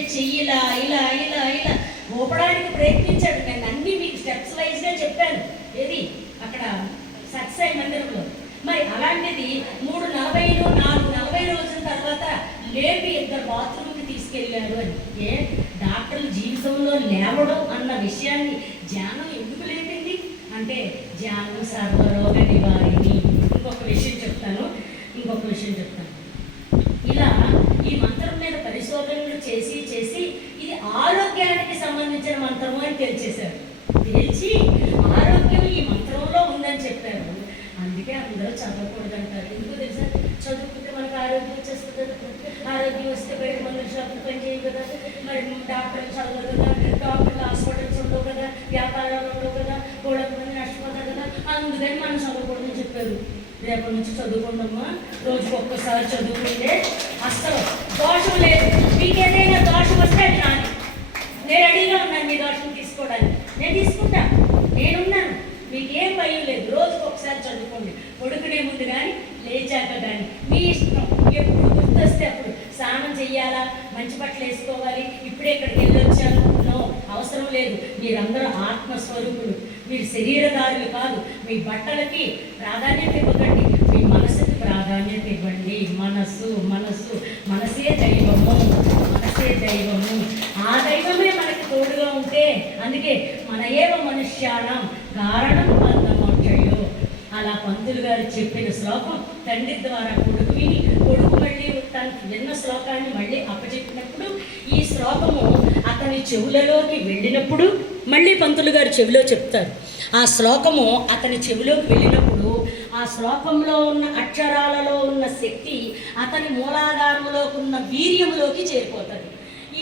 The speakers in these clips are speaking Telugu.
నేను ఇలా ఇలా ఇలా. ఇలా ఊపడానికి ప్రయత్నించాడు. నేను అన్ని మీకు స్టెప్స్ వైజ్గా చెప్పాను. ఏది? అక్కడ సత్సాయి మందిరంలో మరి అలాంటిది మూడు నలభై నాలుగు నలభై రోజుల తర్వాత లేపి ఇద్దరు బాత్రూమ్కి తీసుకెళ్ళారు అని. ఏ? డాక్టర్లు జీవితంలో లేవడం అన్న విషయాన్ని ధ్యానం ఎందుకు లేపింది? అంటే ధ్యానం సర్వరోగ నివారిణి. ఇంకొక విషయం చెప్తాను. ఇంకొక విషయం చెప్తాను ఇలా ఈ మంత్రం మీద పరిశోధనలు చేసి చేసి ఇది ఆరోగ్యానికి సంబంధించిన మంత్రము అని తెలిచేశారు. తెలిసి ఆరోగ్యం ఈ మంత్రంలో ఉందని చెప్పారు. అందుకే అందరూ చదవకూడదు అంటారు ఎందుకు తెలుసా? చదువుకుంటే మనకు ఆరోగ్యం వచ్చేస్తుంది ఆరోగ్యం వస్తే బయట మందుల షాపులు పని చేయవు కదా. మరి డాక్టర్లు చదవదు కదా. డాక్టర్లు హాస్పిటల్స్ ఉండవు కదా. వ్యాపారాలు ఉండవు కదా. కోళ్ళకు మంది నష్టపోతారు కదా. అందుకని మనం చదవకూడదని చెప్పారు. రేపటి నుంచి చదువుకుందామా రోజుకి ఒక్కసారి చదువుకుంటే అస్సలు దోషం లేదు. మీకు ఏదైనా దోషం వస్తే అది నేను రెడీగా ఉన్నాను మీ దోషం తీసుకోవడానికి. నేను తీసుకుంటా. నేనున్నాను. మీకేం భయం లేదు. రోజుకి ఒకసారి చదువుకోండి. పడుకునే ముందు కానీ లేచాక కానీ మీ ఇష్టం. ఎప్పుడు గుర్తొస్తే అప్పుడు స్నానం చెయ్యాలా? మంచి బట్టలు వేసుకోవాలి? ఇప్పుడే ఇక్కడికి వెళ్ళొచ్చాను? నో అవసరం లేదు. మీరందరూ ఆత్మస్వరూపులు. మీరు శరీరదారులు కాదు మీ బట్టలకి ప్రాధాన్యత ఇవ్వకండి. మీ మనసుకి ప్రాధాన్యత ఇవ్వండి. మనస్సు మనస్సు మనసే దైవము మనసే దైవము. ఆ దైవమే మనకి తోడుగా ఉంటే అందుకే మన ఏవ మనుష్యానం కారణం బంధమోక్షయో అలా పంతులు గారు చెప్పిన శ్లోకం తండ్రి ద్వారా కొడుకు విని కొడుకు మళ్ళీ తనకి విన్న శ్లోకాన్ని మళ్ళీ అప్పచెప్పినప్పుడు ఈ శ్లోకము అతని చెవులలోకి వెళ్ళినప్పుడు మళ్ళీ పంతులు గారు చెవిలో చెప్తారు. ఆ శ్లోకము అతని చెవిలోకి వెళ్ళినప్పుడు ఆ శ్లోకంలో ఉన్న అక్షరాలలో ఉన్న శక్తి అతని మూలాధారములోకి ఉన్న వీర్యములోకి చేరిపోతుంది.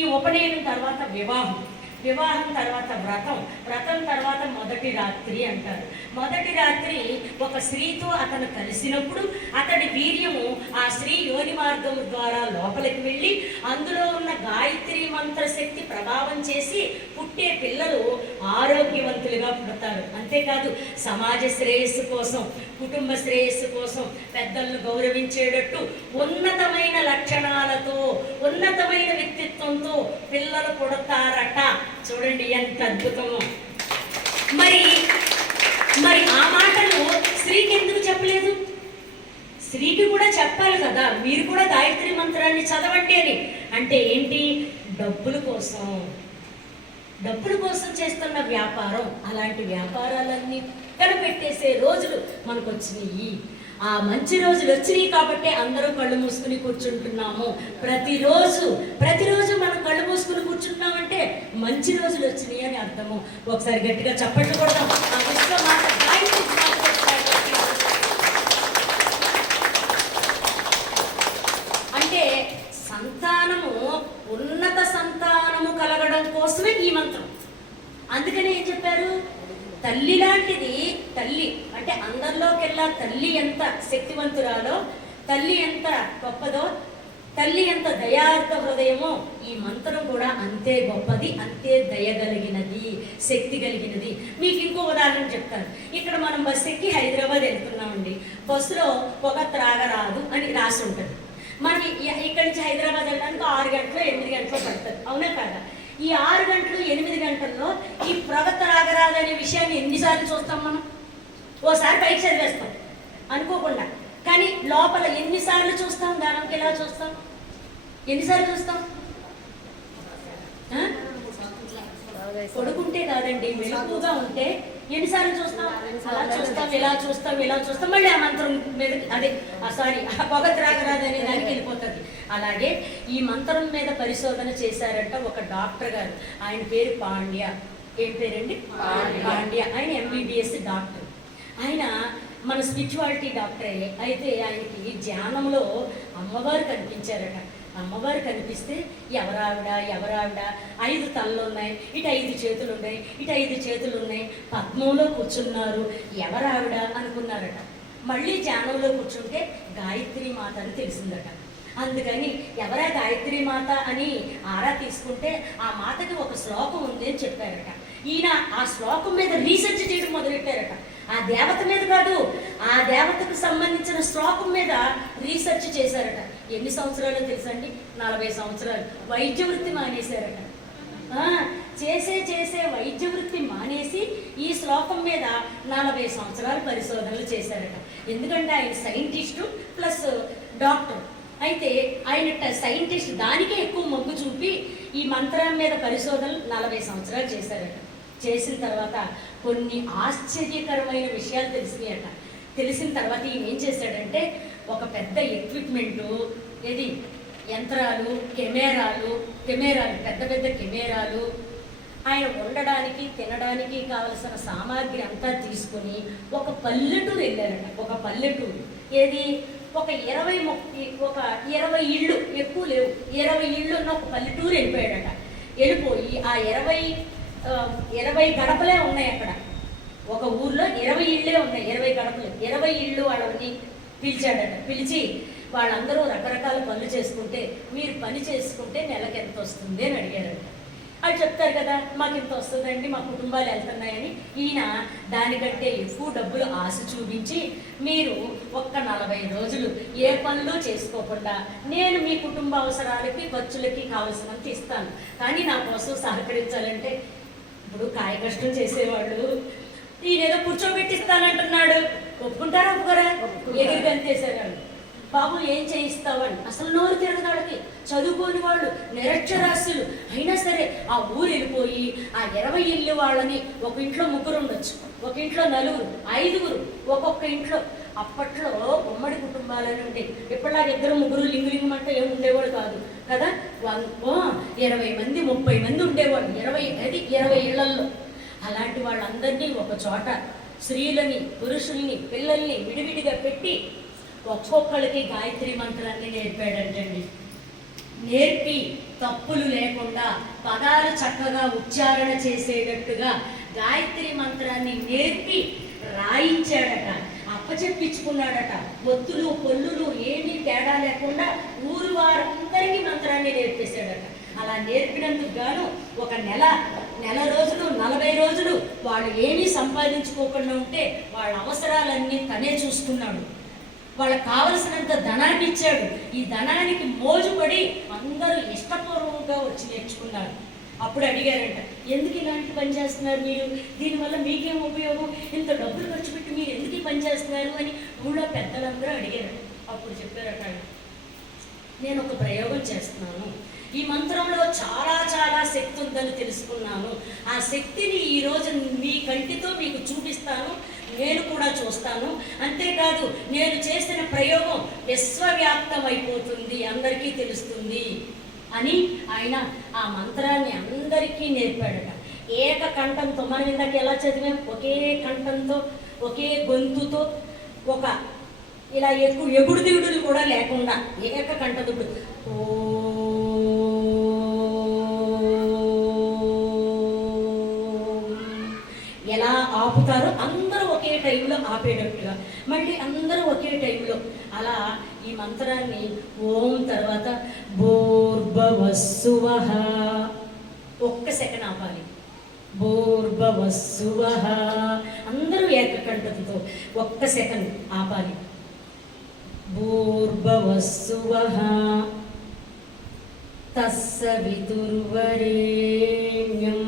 ఈ ఉపనయనం తర్వాత వివాహం. వివాహం తర్వాత వ్రతం. వ్రతం తర్వాత మొదటి రాత్రి అంటారు. మొదటి రాత్రి ఒక స్త్రీతో అతను కలిసినప్పుడు అతడి వీర్యము ఆ స్త్రీ యోని మార్గం ద్వారా లోపలికి వెళ్ళి అందులో ఉన్న గాయత్రి మంత్ర శక్తి ప్రభావం చేసి పుట్టే పిల్లలు ఆరోగ్యవంతులుగా పుడతారు. అంతేకాదు సమాజ శ్రేయస్సు కోసం కుటుంబ శ్రేయస్సు కోసం పెద్దలను గౌరవించేటట్టు ఉన్నతమైన లక్షణాలతో ఉన్నతమైన వ్యక్తిత్వంతో పిల్లలు పుడతారట. చూడండి ఎంత అద్భుతమో. మరి మరి ఆ మాటలు స్త్రీకి ఎందుకు చెప్పలేదు? స్త్రీకి కూడా చెప్పాలి కదా మీరు కూడా గాయత్రి మంత్రాన్ని చదవండి అని. అంటే ఏంటి? డబ్బుల కోసం. డబ్బుల కోసం చేస్తున్న వ్యాపారం అలాంటి వ్యాపారాలన్నీ కనిపెట్టేసే రోజులు మనకు వచ్చినాయి ఆ మంచి రోజులు వచ్చినాయి కాబట్టి అందరూ కళ్ళు మూసుకుని కూర్చుంటున్నాము. ప్రతిరోజు ప్రతిరోజు మనం కళ్ళు మూసుకుని కూర్చుంటున్నామంటే మంచి రోజులు వచ్చినాయి అని అర్థము. ఒకసారి గట్టిగా చప్పట్లు కొడదాం ఆ విశ్వ మాట గాయత్రి జ్ఞాపకం అంటే సంతానము ఉన్నత సంతానము కలగడం కోసమే ఈ మంత్రం అందుకని ఏం చెప్పారు తల్లి లాంటిది తల్లి అంటే అందరిలోకెల్లా తల్లి ఎంత శక్తివంతురాలో తల్లి ఎంత గొప్పదో తల్లి ఎంత దయార్థ హృదయమో ఈ మంత్రం కూడా అంతే గొప్పది అంతే కలిగినది శక్తి కలిగినది. మీకు ఇంకో ఉదాహరణ చెప్తాను. ఇక్కడ మనం బస్సు ఎక్కి హైదరాబాద్ వెళ్తున్నామండి. బస్సులో పొగ త్రాగరాదు అని రాసి ఉంటుంది. మనకి ఇక్కడి నుంచి హైదరాబాద్ వెళ్ళడానికి ఆరు గంటలు ఎనిమిది గంటలు పడుతుంది. అవునా కాదా? ఈ ఆరు గంటలు ఎనిమిది గంటల్లో ఈ ప్రగత రాగరాదు అనే విషయాన్ని ఎన్నిసార్లు చూస్తాం మనం? ఓసారి పైకి చదివేస్తాం. అనుకోకుండా. కానీ లోపల ఎన్నిసార్లు చూస్తాం? దానికి ఎలా చూస్తాం? ఎన్నిసార్లు చూస్తాం ఆ? పడుకుంటే కాదండి మెలకుగా ఉంటే ఎన్నిసార్లు చూస్తాం? అలా చూస్తాం ఇలా చూస్తాం ఇలా చూస్తాం. మళ్ళీ ఆ మంత్రం మీద అదే సారీ ఆ పొగ త్రాగరాదు అనే దానికి వెళ్ళిపోతుంది. అలాగే ఈ మంత్రం మీద పరిశోధన చేశారంట ఒక డాక్టర్ గారు. ఆయన పేరు పాండ్య. ఏం పేరండి? పాండ్య. ఆయన ఎంబీబీఎస్ డాక్టర్. ఆయన మన స్పిరిచువాలిటీ డాక్టరే. అయితే ఆయనకి ధ్యానంలో అమ్మవారు కనిపించారట. అమ్మవారు కనిపిస్తే ఎవరావిడ ఎవరావిడ? ఐదు తలలు ఉన్నాయి ఇటు ఐదు చేతులు ఉన్నాయి ఇటు ఐదు చేతులు ఉన్నాయి పద్మంలో కూర్చున్నారు ఎవరావిడ అనుకున్నారట. మళ్ళీ ధ్యానంలో కూర్చుంటే గాయత్రి మాత అని తెలిసిందట. అందుకని ఎవరా గాయత్రి మాత అని ఆరా తీసుకుంటే ఆ మాతకి ఒక శ్లోకం ఉంది అని చెప్పారట. ఈయన ఆ శ్లోకం మీద రీసెర్చ్ చేయడం మొదలెట్టారట. ఆ దేవత మీద కాదు ఆ దేవతకు సంబంధించిన శ్లోకం మీద రీసెర్చ్ చేశారట. ఎన్ని సంవత్సరాలు తెలుసండి? నలభై సంవత్సరాలు. వైద్య వృత్తి మానేశారట చేసే చేసే వైద్య వృత్తి మానేసి ఈ శ్లోకం మీద నలభై సంవత్సరాలు పరిశోధనలు చేశారట. ఎందుకంటే ఆయన సైంటిస్టు ప్లస్ డాక్టర్. అయితే ఆయన సైంటిస్ట్ దానికే ఎక్కువ మొగ్గు చూపి ఈ మంత్రం మీద పరిశోధనలు నలభై సంవత్సరాలు చేశారట. చేసిన తర్వాత కొన్ని ఆశ్చర్యకరమైన విషయాలు తెలిసినాయట. తెలిసిన తర్వాత ఈయన ఏం చేశాడంటే ఒక పెద్ద ఎక్విప్మెంటు ఏది? యంత్రాలు కెమెరాలు కెమెరాలు పెద్ద పెద్ద కెమెరాలు. ఆయన ఉండడానికి తినడానికి కావలసిన సామాగ్రి అంతా తీసుకొని ఒక పల్లెటూరు వెళ్ళారట. ఒక పల్లెటూరు. ఏది? ఒక ఇరవై ముప్పై ఒక ఇరవై ఇళ్ళు ఎక్కువ లేవు. ఇరవై ఇళ్ళు ఉన్న ఒక పల్లెటూరు వెళ్ళిపోయాడట. వెళ్ళిపోయి ఆ ఇరవై ఇరవై గడపలే ఉన్నాయి అక్కడ. ఒక ఊర్లో ఇరవై ఇళ్ళే ఉన్నాయి ఇరవై గడపలు. ఇరవై ఇళ్ళు వాళ్ళని పిలిచాడట. పిలిచి వాళ్ళందరూ రకరకాల పనులు చేసుకుంటే మీరు పని చేసుకుంటే నెలకు ఎంత వస్తుంది అని అడిగారట. అది చెప్తారు కదా మాకు ఇంత వస్తుందండి మా కుటుంబాలు వెళ్తున్నాయని. ఈయన దానికంటే ఎక్కువ డబ్బులు ఆశ చూపించి మీరు ఒక్క నలభై రోజులు ఏ పనులు చేసుకోకుండా నేను మీ కుటుంబ అవసరాలకి ఖర్చులకి కావలసినంత ఇస్తాను. కానీ నా కోసం సహకరించాలంటే ఇప్పుడు కాయ కష్టం చేసేవాళ్ళు ఈయన ఏదో కూర్చోబెట్టిస్తానంటున్నాడు ఒప్పుకుంటారా ఒప్పుకోరా? ఎగిరి గంతేశారు బాబు ఏం చేయిస్తావని అసలు నోరు తిరగదాడికి చదువుకోని వాళ్ళు నిరక్షరాస్యులు. అయినా సరే ఆ ఊరు వెళ్ళిపోయి ఆ ఇరవై ఇల్లు వాళ్ళని ఒక ఇంట్లో ముగ్గురు ఉండొచ్చు. ఒక ఇంట్లో నలుగురు ఐదుగురు ఒక్కొక్క ఇంట్లో. అప్పట్లో ఉమ్మడి కుటుంబాలని ఉండే. ఇప్పటిలాగా ఇద్దరు ముగ్గురు లింగు లింగం అంటే ఏమి ఉండేవాడు కాదు. కదా? వన్- ఇరవై మంది ముప్పై మంది ఉండేవాళ్ళు. ఇరవై అది ఇరవై ఇళ్ళల్లో. అలాంటి వాళ్ళందరినీ ఒక చోట స్త్రీలని పురుషుల్ని పిల్లల్ని విడివిడిగా పెట్టి ఒక్కొక్కళ్ళకి గాయత్రి మంత్రాన్ని నేర్పాడంటండి. నేర్పి తప్పులు లేకుండా పదాలు చక్కగా ఉచ్చారణ చేసేటట్టుగా గాయత్రి మంత్రాన్ని నేర్పి రాయించాడట. అప్పచెప్పించుకున్నాడట. ఒత్తులు పొల్లులు ఏమీ తేడా లేకుండా ఊరు వారందరికీ మంత్రాన్ని నేర్పేశాడట. అలా నేర్పినందుకు గాను ఒక నెల నెల రోజులు నలభై రోజులు వాళ్ళు ఏమీ సంపాదించుకోకుండా ఉంటే వాళ్ళ అవసరాలన్నీ తనే చూసుకున్నాడు. వాళ్ళకి కావలసినంత ధనాన్ని ఇచ్చాడు. ఈ ధనానికి మోజుపడి అందరూ ఇష్టపూర్వకంగా వచ్చి నేర్చుకున్నారు. అప్పుడు అడిగారంట ఎందుకు ఇలాంటి పని చేస్తున్నారు మీరు? దీనివల్ల మీకేం ఉపయోగం? ఇంత డబ్బులు ఖర్చు పెట్టి మీరు ఎందుకు ఈ పని చేస్తున్నారు? అని ఊళ్ళో పెద్దలందరూ అడిగారు. అప్పుడు చెప్పారట నేను ఒక ప్రయోగం చేస్తున్నాను. ఈ మంత్రంలో చాలా చాలా శక్తి ఉందని తెలుసుకున్నాను. ఆ శక్తిని ఈరోజు మీ కంటితో మీకు చూపిస్తాను. నేను కూడా చూస్తాను. అంతేకాదు నేను చేసిన ప్రయోగం విశ్వవ్యాప్తం అయిపోతుంది అందరికీ తెలుస్తుంది అని ఆయన ఆ మంత్రాన్ని అందరికీ నేర్పాడట. ఏక కంఠంతో మనం ఇందాక ఎలా చదివాం? ఒకే కంఠంతో ఒకే గొంతుతో ఒక ఇలా ఎక్కువ ఎగుడు దిగుడులు కూడా లేకుండా ఏక కంఠదుడు. ఓ ఆపేటట్టుగా మళ్ళీ అందరూ ఒకే టైంలో అలా ఈ మంత్రాన్ని ఓం తర్వాత భూర్భవస్సువ ఒక్క సెకండ్ ఆపాలి. బోర్భవస్సువ అందరూ ఏకకంఠంతో ఒక్క సెకండ్ ఆపాలి. భూర్భవస్సువః తస్సవితుర్వరేణ్యం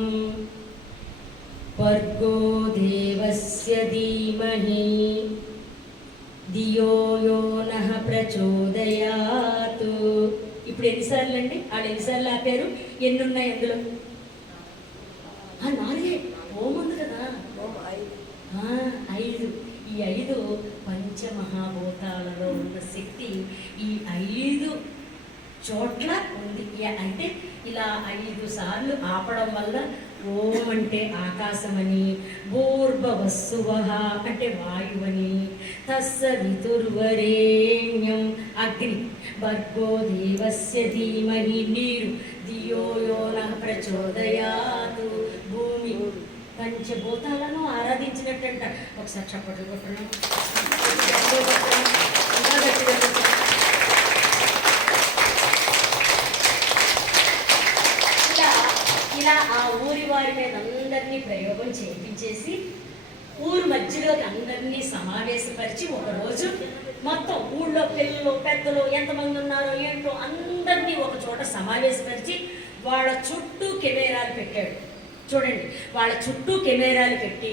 పర్గో ఎన్నిసార్లు అండి? ఆడ ఎన్నిసార్లు ఆపారు? ఎన్ని ఉన్నాయి అందులో? ఆ, నాలుగే. ఉంది కదా. ఐదు. ఈ ఐదు పంచమహాభూతాలలో ఉన్న శక్తి ఈ ఐదు చోట్ల ఉంది. అంటే ఇలా ఐదు సార్లు ఆపడం వల్ల ఓం అంటే ఆకాశమని వస్సువ అంటే వాయువని తస్సవితుర్వరేణ్యం అగ్ని భర్గో దేవస్య ధీమహి నీరు ధియో యో ప్రచోదయాతు భూమి పంచభూతాలను ఆరాధించినట్టంట. ఒకసారి చప్పట్లు కొట్టడం. ఇలా ఇలా ఆ ఊరి వారి మీద అందరినీ ప్రయోగం చేయించేసి ఊరు మధ్యలోకి అందరినీ సమావేశపరిచి ఒకరోజు మొత్తం ఊళ్ళో పిల్లలు పెద్దలు ఎంతమంది ఉన్నారో ఏంటో అందరినీ ఒక చోట సమావేశపరిచి వాళ్ళ చుట్టూ కెమెరాలు పెట్టాడు. చూడండి వాళ్ళ చుట్టూ కెమెరాలు పెట్టి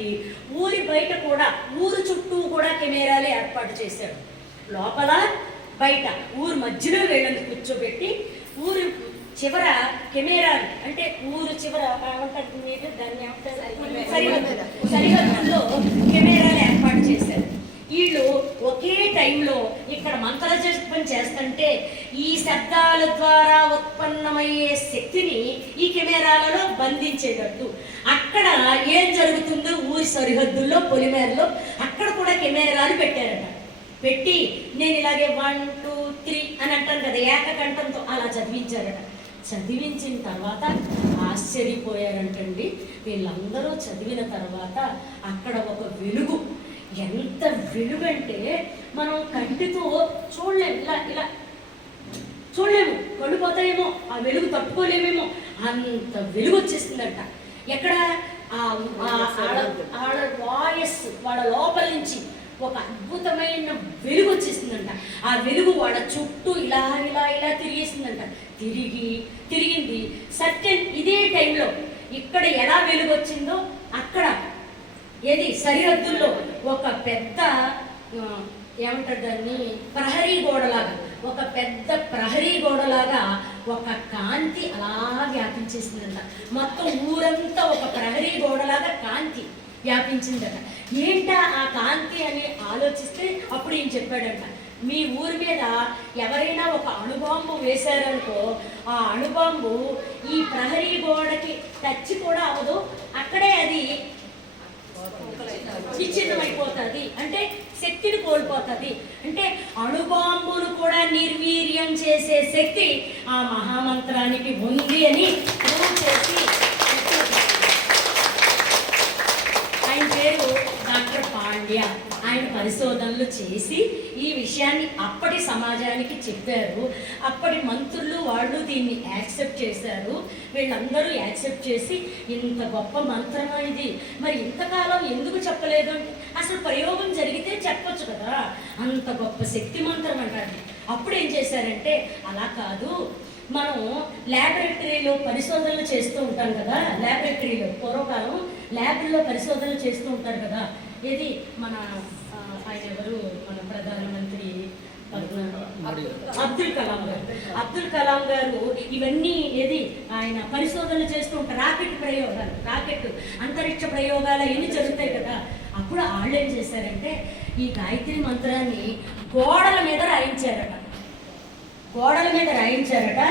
ఊరి బయట కూడా ఊరు చుట్టూ కూడా కెమెరాలు ఏర్పాటు చేశాడు. లోపల బయట ఊరు మధ్యలో వీళ్ళని కూర్చోబెట్టి ఊరు చివర కెమెరాలు అంటే ఊరు చివర ఏమంటారు మీరు దాన్ని ఏమంటారు? సరిహద్దు సరిహద్దుల్లో కెమెరాలు ఏర్పాటు చేశారు. వీళ్ళు ఒకే టైంలో ఇక్కడ మంత్రజపం చేస్తుంటే ఈ శబ్దాల ద్వారా ఉత్పన్నమయ్యే శక్తిని ఈ కెమెరాలలో బంధించేటట్టు. అక్కడ ఏం జరుగుతుందో ఊరి సరిహద్దుల్లో పొలిమేరలో అక్కడ కూడా కెమెరాలు పెట్టారట. పెట్టి నేను ఇలాగే వన్ టూ త్రీ అని అంటాను కదా ఏకకంఠంతో అలా చదివించారట. చదివించిన తర్వాత ఆశ్చర్యపోయారంటండి. వీళ్ళందరూ చదివిన తర్వాత అక్కడ ఒక వెలుగు. ఎంత వెలుగు అంటే మనం కంటితో చూడలేము. ఇలా ఇలా చూడలేము. కళ్ళు పోతాయేమో ఆ వెలుగు తట్టుకోలేమేమో. అంత వెలుగు వచ్చేస్తుందంట ఎక్కడ ఆడ వాయస్ వాళ్ళ లోపల నుంచి ఒక అద్భుతమైన వెలుగు వచ్చేసిందంట. ఆ వెలుగు వాళ్ళ చుట్టూ ఇలా ఇలా ఇలా తిరిగేసిందంట. తిరిగి తిరిగింది. సత్యం ఇదే టైంలో ఇక్కడ ఎలా వెలుగు వచ్చిందో అక్కడ. ఏది? సరిహద్దుల్లో ఒక పెద్ద ఏమంటారు దాన్ని? ప్రహరీ గోడలాగా ఒక పెద్ద ప్రహరీ గోడలాగా ఒక కాంతి అలా వ్యాపించేసిందంట. మొత్తం ఊరంతా ఒక ప్రహరీ గోడలాగా కాంతి వ్యాపించిందట. ఏంటా ఆ కాంతి అని ఆలోచిస్తే అప్పుడు ఏం చెప్పాడంట. మీ ఊరి మీద ఎవరైనా ఒక అణుబాంబు వేశారనుకో ఆ అణుబాంబు ఈ ప్రహరీ గోడకి టచ్ కూడా అవ్వదు. అక్కడే అది విచ్ఛిన్నమైపోతుంది. అంటే శక్తిని కోల్పోతుంది. అంటే అణుబాంబును కూడా నిర్వీర్యం చేసే శక్తి ఆ మహామంత్రానికి ఉంది అని ప్రూవ్ చేసి ఆయన పేరు డాక్టర్ పాండ్య ఆయన పరిశోధనలు చేసి ఈ విషయాన్ని అప్పటి సమాజానికి చెప్పారు. అప్పటి మంత్రులు వాళ్ళు దీన్ని యాక్సెప్ట్ చేశారు. వీళ్ళందరూ యాక్సెప్ట్ చేసి ఇంత గొప్ప మంత్రమా ఇది మరి ఇంతకాలం ఎందుకు చెప్పలేదు? అంటే అసలు ప్రయోగం జరిగితే చెప్పొచ్చు కదా. అంత గొప్ప శక్తి మంత్రం అంటారు. అప్పుడు ఏం చేశారంటే అలా కాదు. మనం ల్యాబొరేటరీలో పరిశోధనలు చేస్తూ ఉంటాం కదా. ల్యాబొరేటరీలో పూర్వకాలం ల్యాబ్లో పరిశోధనలు చేస్తూ ఉంటారు కదా. ఇది మన ఆయన ఎవరు? మన ప్రధానమంత్రి అబ్దుల్ కలాం గారు. అబ్దుల్ కలాం గారు ఇవన్నీ ఏది? ఆయన పరిశోధనలు చేస్తూ ఉంటారు రాకెట్ ప్రయోగాలు. రాకెట్ అంతరిక్ష ప్రయోగాలు ఎన్ని జరుగుతాయి కదా. అప్పుడు వాళ్ళు ఏం చేశారంటే ఈ గాయత్రి మంత్రాన్ని గోడల మీద రాయించారట. గోడల మీద రాయించారట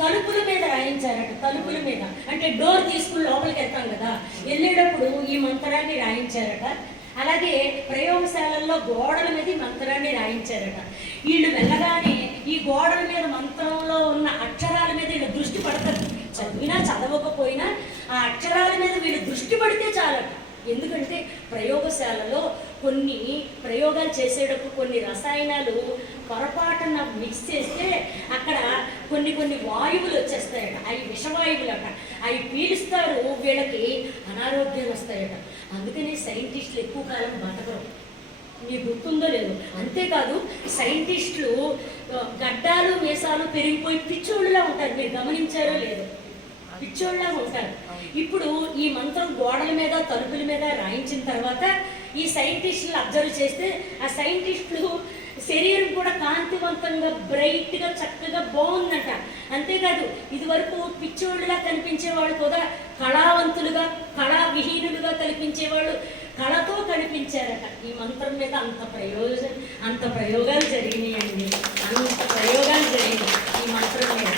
తలుపుల మీద రాయించారట తలుపుల మీద. అంటే డోర్ తీసుకుని లోపలికి వెళ్తాం కదా. వెళ్ళేటప్పుడు ఈ మంత్రాన్ని రాయించారట. అలాగే ప్రయోగశాలల్లో గోడల మీద మంత్రాన్ని రాయించారట. వీళ్ళు వెళ్ళగానే ఈ గోడల మీద మంత్రంలో ఉన్న అక్షరాల మీద వీళ్ళు దృష్టి పడతారు. చదివినా చదవకపోయినా ఆ అక్షరాల మీద వీళ్ళు దృష్టి పడితే చాలట ఎందుకంటే ప్రయోగశాలలో కొన్ని ప్రయోగాలు చేసేటప్పుడు కొన్ని రసాయనాలు పొరపాటున మిక్స్ చేస్తే అక్కడ కొన్ని కొన్ని వాయువులు వచ్చేస్తాయట. అవి విషవాయువులట. అవి పీలుస్తారు వీళ్ళకి అనారోగ్యాలు వస్తాయట. అందుకనే సైంటిస్టులు ఎక్కువ కాలం బతకరు. మీకు గుర్తుందో లేదు. అంతేకాదు సైంటిస్టులు గడ్డాలు మీసాలు పెరిగిపోయి పిచ్చోళ్ళలా ఉంటారు. మీరు గమనించారో లేదో. పిచ్చోళ్ళలా ఉంటారు. ఇప్పుడు ఈ మంత్రం గోడల మీద తలుపుల మీద రాయించిన తర్వాత ఈ సైంటిస్టులు అబ్జర్వ్ చేస్తే ఆ సైంటిస్టులు శరీరం కూడా కాంతివంతంగా బ్రైట్గా చక్కగా బాగుందంట. అంతేకాదు ఇది వరకు పిచ్చోళ్ళులా కనిపించేవాళ్ళు కూడా కళావంతులుగా కళావిహీనులుగా కనిపించేవాళ్ళు కళతో కనిపించారట. ఈ మంత్రం మీద అంత ప్రయోజనం అంత ప్రయోగాలు జరిగినాయండి. అంత ప్రయోగాలు జరిగినాయి ఈ మంత్రం మీద.